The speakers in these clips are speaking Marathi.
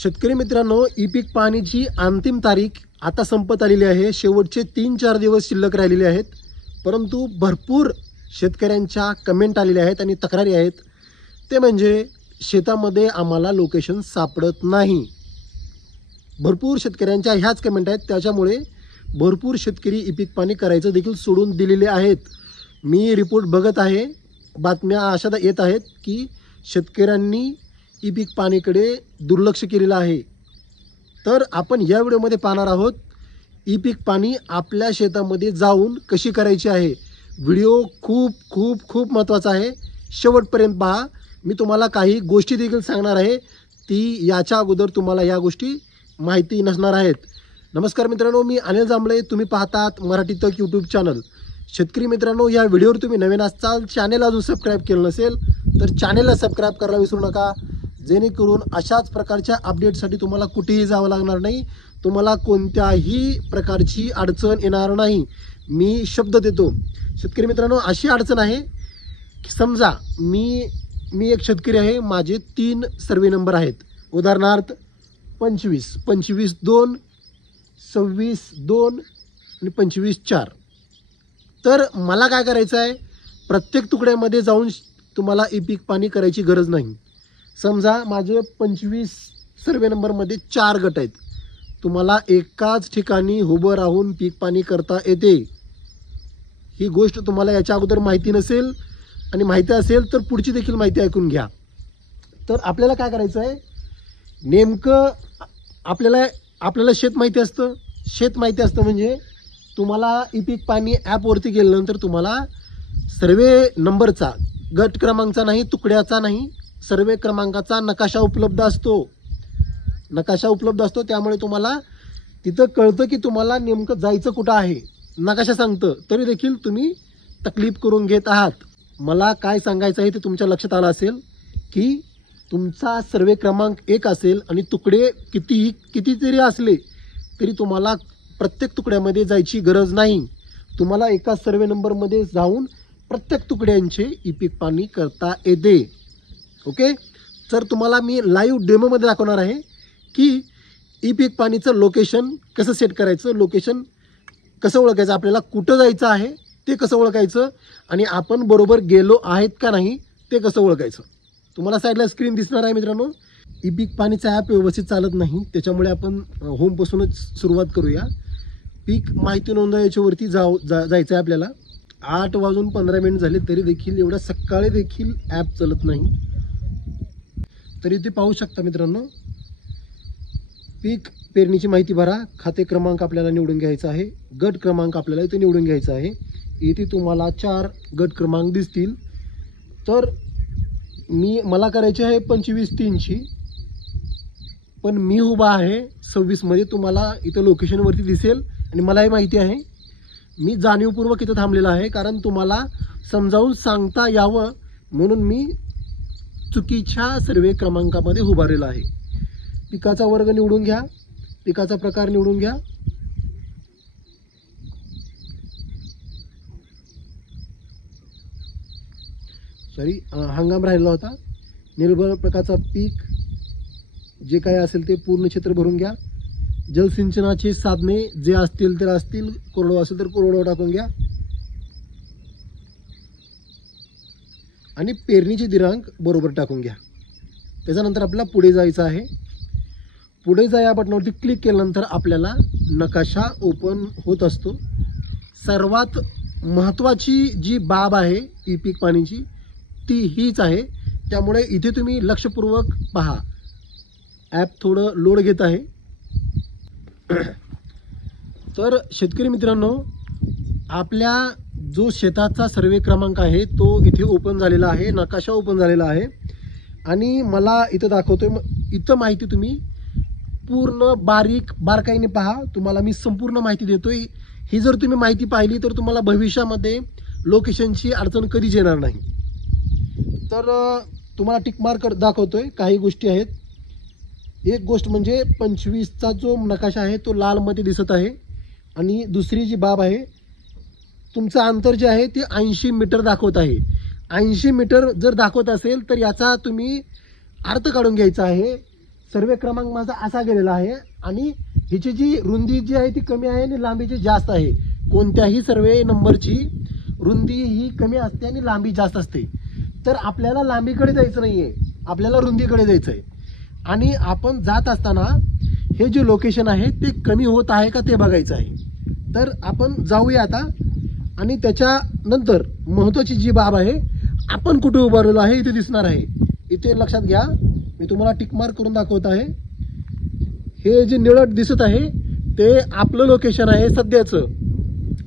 शेतकरी मित्रांनो, ई पीक पाहणीची अंतिम तारीख आता संपत आलेली आहे। शेवटचे 3-4 दिवस शिल्लक राहिलेले आहेत, परंतु भरपूर शेतकऱ्यांच्या कमेंट आलेल्या आहेत आणि तक्रारी आहेत। ते म्हणजे शेतामध्ये आम्हाला लोकेशन सापडत नाही। भरपूर शेतकऱ्यांच्या ह्याच कमेंट आहेत, त्याच्यामुळे भरपूर शेतकरी ई पीक पाहणी करायचं देखील सोडून दिलेले आहेत। मी रिपोर्ट बघत आहे, बातम्या अशा येत आहेत की शेतकऱ्यांनी ई पीक पाहणीकडे दुर्लक्ष केलेलं आहे। तर आपण या व्हिडिओमध्ये पाहणार आहोत ई पीक पाहणी आपल्या शेतामध्ये जाऊन कशी करायची आहे। व्हिडिओ खूप खूप खूप महत्त्वाचा आहे, शेवटपर्यंत पहा। मी तुम्हाला काही गोष्टी देखील सांगणार आहे, ती याच्या अगोदर तुम्हाला या गोष्टी माहिती नसणार आहेत। नमस्कार मित्रांनो, मी अनिल जांभळे, तुम्ही पाहतात मराठी तक यूट्यूब चॅनल। शेतकरी मित्रांनो, या व्हिडिओवर तुम्ही नवीन असाल, चॅनल अजून सबस्क्राईब केलं नसेल तर चॅनलला सबस्क्राईब करायला विसरू नका, जेणेकरून अशाच प्रकारच्या अपडेटसाठी तुम्हाला कुठेही जावं लागणार नाही, तुम्हाला कोणत्याही प्रकारची अडचण येणार नाही। मी शब्द देतो। शेतकरी मित्रांनो, अशी अडचण आहे की समजा मी एक शेतकरी आहे, माझे 3 सर्वे नंबर आहेत, उदाहरणार्थ 25, 25-2, 26-2 आणि 25-4। तर मला काय करायचं आहे, प्रत्येक तुकड्यामध्ये जाऊन तुम्हाला ई पीक पाहणी करायची गरज नाही। समजा माझे 25 सर्वे नंबरमध्ये 4 गट आहेत, तुम्हाला एकाच ठिकाणी उभं राहून पीक पाहणी करता येते। ही गोष्ट तुम्हाला याच्या अगोदर माहिती नसेल आणि माहिती असेल तर पुढची देखील माहिती ऐकून घ्या। तर आपल्याला काय करायचं आहे, नेमकं आपल्याला शेत माहिती असतं। शेत माहिती असतं म्हणजे तुम्हाला ई पीक पाहणी ॲपवरती गेल्यानंतर तुम्हाला सर्वे नंबरचा, गट क्रमांकचा नाही, तुकड्याचा नाही, सर्वे क्रमांकाचा नकाशा उपलब्ध असतो। त्यामुळे तुम्हाला तिथं कळतं की तुम्हाला नेमकं जायचं कुठं आहे, नकाशा सांगतं। तरी देखील तुम्ही तकलीफ करून घेत आहात। मला काय सांगायचं आहे ते तुमच्या लक्षात आलं असेल की तुमचा सर्वे क्रमांक 1 असेल आणि तुकडे कितीतरी असले तरी तुम्हाला प्रत्येक तुकड्यामध्ये जायची गरज नाही। तुम्हाला एका सर्वे नंबरमध्ये जाऊन प्रत्येक तुकड्यांचे ई पीक पाहणी करता येते। ओके, तर तुम्हाला मी लाईव्ह डेमोमध्ये दाखवणार आहे की ई पीक पाहणीचं लोकेशन कसं सेट करायचं, लोकेशन कसं ओळखायचं, आपल्याला कुठं जायचं आहे ते कसं ओळखायचं आणि आपण बरोबर गेलो आहेत का नाही ते कसं ओळखायचं। तुम्हाला साईडला स्क्रीन दिसणार आहे मित्रांनो। ई पीक पाहणीचा ॲप व्यवस्थित चालत नाही, त्याच्यामुळे आपण होमपासूनच सुरुवात करूया। पीक माहिती नोंदवायच्यावरती जायचं आहे आपल्याला। 8:15 झाले तरी देखील एवढ्या सकाळी देखील ॲप चालत नाही। तरी ते पाहू शकता मित्रांनो, पीक पेरणीची माहिती भरा, खाते क्रमांक आपल्याला निवडून घ्यायचा आहे, गट क्रमांक आपल्याला इथे निवडून घ्यायचा आहे। इथे तुम्हाला 4 गट क्रमांक दिसतील। तर मला करायची आहे 25-3ची, पण मी उभा आहे 26 मध्ये, तुम्हाला इथं लोकेशनवरती दिसेल आणि मलाही माहिती आहे। मी जाणीवपूर्वक इथं थांबलेला आहे, कारण तुम्हाला समजावून सांगता यावं म्हणून मी चुकीच्या सर्वे क्रमांकामध्ये उभारलेला आहे। पिकाचा वर्ग निवडून घ्या, पिकाचा प्रकार निवडून घ्या। हंगाम राहिला होता। निर्भर प्रकारचा पीक जे काय असेल ते पूर्ण क्षेत्र भरून घ्या। जलसिंचनाची साधने जे असतील तर असतील, कोरडवाहू असेल तर कोरडवाहू टाकून घ्या आणि पेरणीचे दिनांक बरोबर टाकून घ्या। त्याच्यानंतर आपल्याला पुढे जायचं आहे। पुढे जा या बटनावरती क्लिक केल्यानंतर आपल्याला नकाशा ओपन होत असतो। सर्वात महत्त्वाची जी बाब आहे ई पीक पाहणीची ती हीच आहे, त्यामुळे इथे तुम्ही लक्षपूर्वक पहा। ॲप थोडं लोड घेत आहे। तर शेतकरी मित्रांनो, आपल्या जो शेताचा सर्वे क्रमांक आहे तो इथे ओपन झालेला आहे, नकाशा ओपन झालेला आहे आणि मला इथं दाखवतोय। इथं माहिती तुम्ही पूर्ण बारकाईने पहा, तुम्हाला मी संपूर्ण माहिती देतोय। ही जर तुम्ही माहिती पाहिली तर तुम्हाला भविष्यामध्ये लोकेशनची अडचण कधीच येणार नाही। तर तुम्हाला टिक मार्क दाखवतोय, काही गोष्टी आहेत। एक गोष्ट म्हणजे 25चा जो नकाशा आहे तो लालमध्ये दिसत आहे आणि दुसरी जी बाब आहे, तुमचं अंतर जे आहे ते 80 मीटर दाखवत आहे। 80 मीटर जर दाखवत असेल तर याचा तुम्ही अर्थ काढून घ्यायचा आहे सर्वे क्रमांक माझा असा गेलेला आहे आणि हिची जी रुंदी जी आहे ती कमी आहे आणि लांबीची जास्त आहे. कोणत्याही सर्वे नंबरची रुंदी ही कमी असते आणि लांबी जास्त असते. तर आपल्याला लांबीकडे जायचं नाहीये, आपल्याला रुंदीकडे जायचं आहे. आणि आपण जात असताना हे जे लोकेशन आहे ते कमी होत आहे का ते बघायचं आहे. तर आपण जाऊया आता. आणि त्याच्यानंतर महत्त्वाची जी बाब आहे, आपण कुठे उभारलेलो आहे इथे दिसणार आहे. इथे लक्षात घ्या, मी तुम्हाला टिक मार्क करून दाखवत आहे. हे जे निळट दिसत आहे ते आपलं लोकेशन आहे सध्याचं.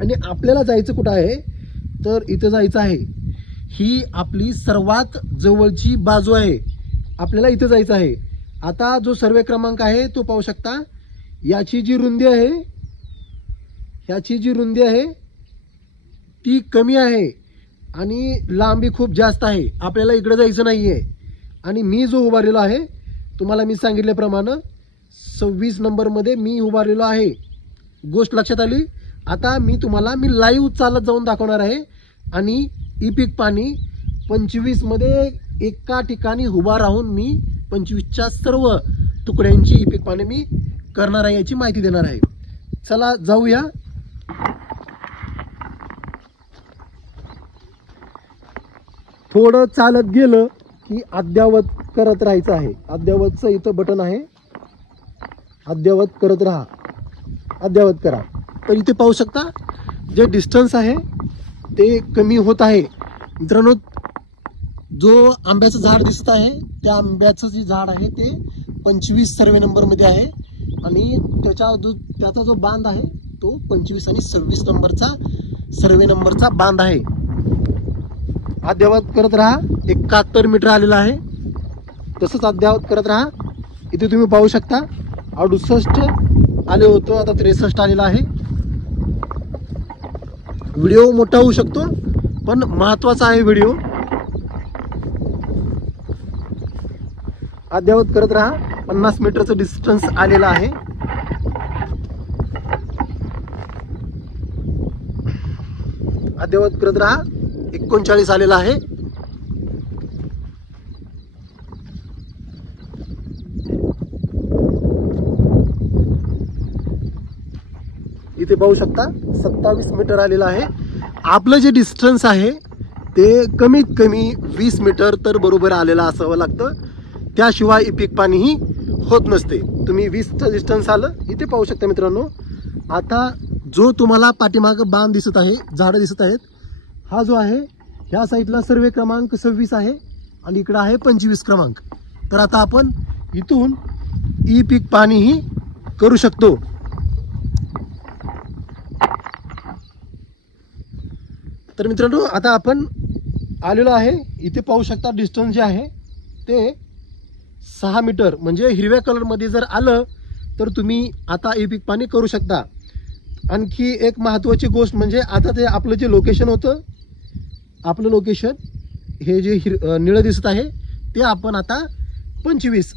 आणि आपल्याला जायचं कुठं आहे तर इथं जायचं आहे. ही आपली सर्वात जवळची बाजू आहे, आपल्याला इथं जायचं आहे. आता जो सर्वे क्रमांक आहे तो पाहू शकता. याची जी रुंदी आहे ती कमी आहे आणि लांबी खूप जास्त आहे. आपल्याला इकडे जायचं नाहीये. आणि मी जो उभारलेलो आहे, तुम्हाला मी सांगितल्याप्रमाणे 26 नंबरमध्ये मी उभारलेलो आहे. गोष्ट लक्षात आली. आता मी तुम्हाला लाईव्ह चालत जाऊन दाखवणार आहे. आणि ई पीक पाणी 25 मध्ये एका ठिकाणी उभा राहून मी 25च्या सर्व तुकड्यांची ई पीक पाणी मी करणार आहे याची माहिती देणार आहे. चला जाऊया. थोडं चालत गेलं की अद्यावत करत राहायचं आहे. अद्यावतचं इथं बटन आहे, अद्यावत करत राहा, अद्यावत करा. तर इथे पाहू शकता जे डिस्टन्स आहे ते कमी होत आहे. मित्रांनो, जो आंब्याचं झाड दिसत आहे त्या आंब्याचं जे झाड आहे ते 25 सर्वे नंबरमध्ये आहे. आणि त्याचा जो बांध आहे तो 25 आणि 26 नंबरचा सर्वे नंबरचा बांध आहे. अद्यावत करत राहा. 71 मीटर आलेला आहे. तसंच अद्यावत करत राहा. इथे तुम्ही पाहू शकता 68 आले होतं, आता 63 आलेला आहे. व्हिडिओ मोठा होऊ शकतो पण महत्वाचा आहे व्हिडिओ. अद्यावत करत राहा. 50 मीटरचं डिस्टन्स आलेला आहे. अद्यावत करत राहा. 39 आलेला आहे. इथे पाहू शकता 27 मीटर आलेलं आहे. आपलं जे डिस्टन्स आहे ते कमीत कमी 20 मीटर तर बरोबर आलेलं असावं लागतं, त्याशिवाय ई पीक पाणी ही होत नसते. तुम्ही 20चं डिस्टन्स आलं. इथे पाहू शकता मित्रांनो, आता जो तुम्हाला पाठीमागं बांध दिसत आहे, झाडं दिसत आहेत, हा जो आहे ह्या साईडला सर्वे क्रमांक 26 आहे आणि इकडं आहे 25 क्रमांक. तर आता आपण इथून ई पीक पाणी ही करू शकतो. तर मित्रांनो, आता आपण आलेलो आहे. इथे पाहू शकता डिस्टन्स जे आहे ते 6 मीटर. म्हणजे हिरव्या कलरमध्ये जर आलं तर तुम्ही आता ई पीक पाणी करू शकता. आणखी एक महत्त्वाची गोष्ट म्हणजे आता ते आपलं जे लोकेशन होतं, आपलं लोकेशन हे जे निळं दिसत आहे ते आपण आता 25,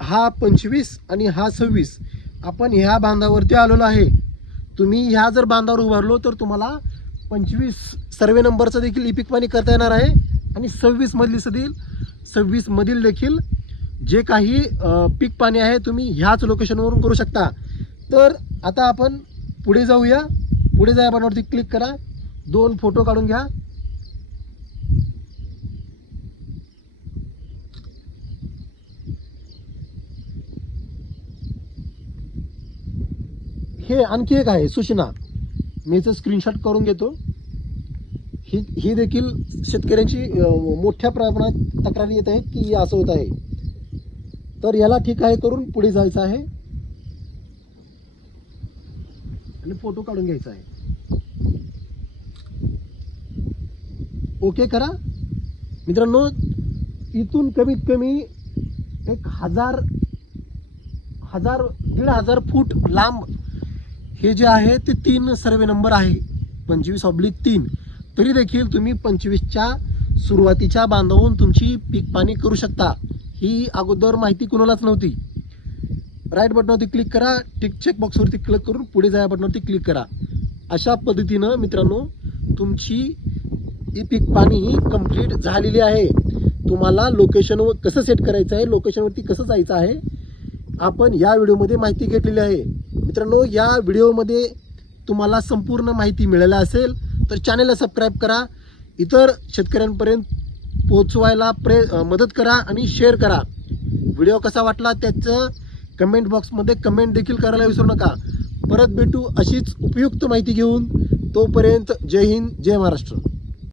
हा 25 आणि हा 26 आपण ह्या बांधावरती आलेलो आहे. तुम्ही ह्या जर बांधावर उभारलो तर तुम्हाला 25 सर्वे नंबरचं देखील ई पीक पाणी करता येणार आहे आणि 26 मधील देखील जे काही पीक पाणी आहे तुम्ही ह्याच लोकेशनवरून करू शकता. तर आता आपण पुढे जाऊया. पुढे जाया बटनावरती क्लिक करा. 2 फोटो काढून घ्या. हे आणखी एक आहे सूचना, मी याचं स्क्रीनशॉट करून घेतो. ही देखील शेतकऱ्यांची मोठ्या प्रमाणात तक्रारी येत आहेत की असं होत आहे. तर याला ठीक आहे करून पुढे जायचं आहे आणि फोटो काढून घ्यायचा आहे. ओके करा. मित्रांनो, इथून कमीत कमी 1,000-1,500 फूट लांब हे जे आहे ते 3 सर्वे नंबर आहे, 25/3. तरी देखील तुम्ही 25च्या सुरुवातीच्या बांधावून तुमची पीक पाणी करू शकता. ही अगोदर माहिती कुणालाच नव्हती. राईट बटनावरती क्लिक करा. चेक बॉक्सवरती क्लिक करून पुढे जाया बटनावरती क्लिक करा. अशा पद्धतीनं मित्रांनो तुमची ई पीक पाणी ही कंप्लीट झालेली आहे. तुम्हाला लोकेशनवर कसं सेट करायचं आहे, लोकेशनवरती कसं जायचं आहे, आपण या व्हिडिओमध्ये माहिती घेतलेली आहे. मित्रांनो, या व्हिडिओमध्ये तुम्हाला संपूर्ण माहिती मिळाली असेल तर चॅनलला सबस्क्राईब करा, इतर शेतकऱ्यांपर्यंत पोहोचवायला मदत करा आणि शेअर करा. व्हिडिओ कसा वाटला त्याचं कमेंट बॉक्समध्ये कमेंट देखील करायला विसरू नका. परत भेटू अशीच उपयुक्त माहिती घेऊन. तोपर्यंत जय हिंद, जय महाराष्ट्र.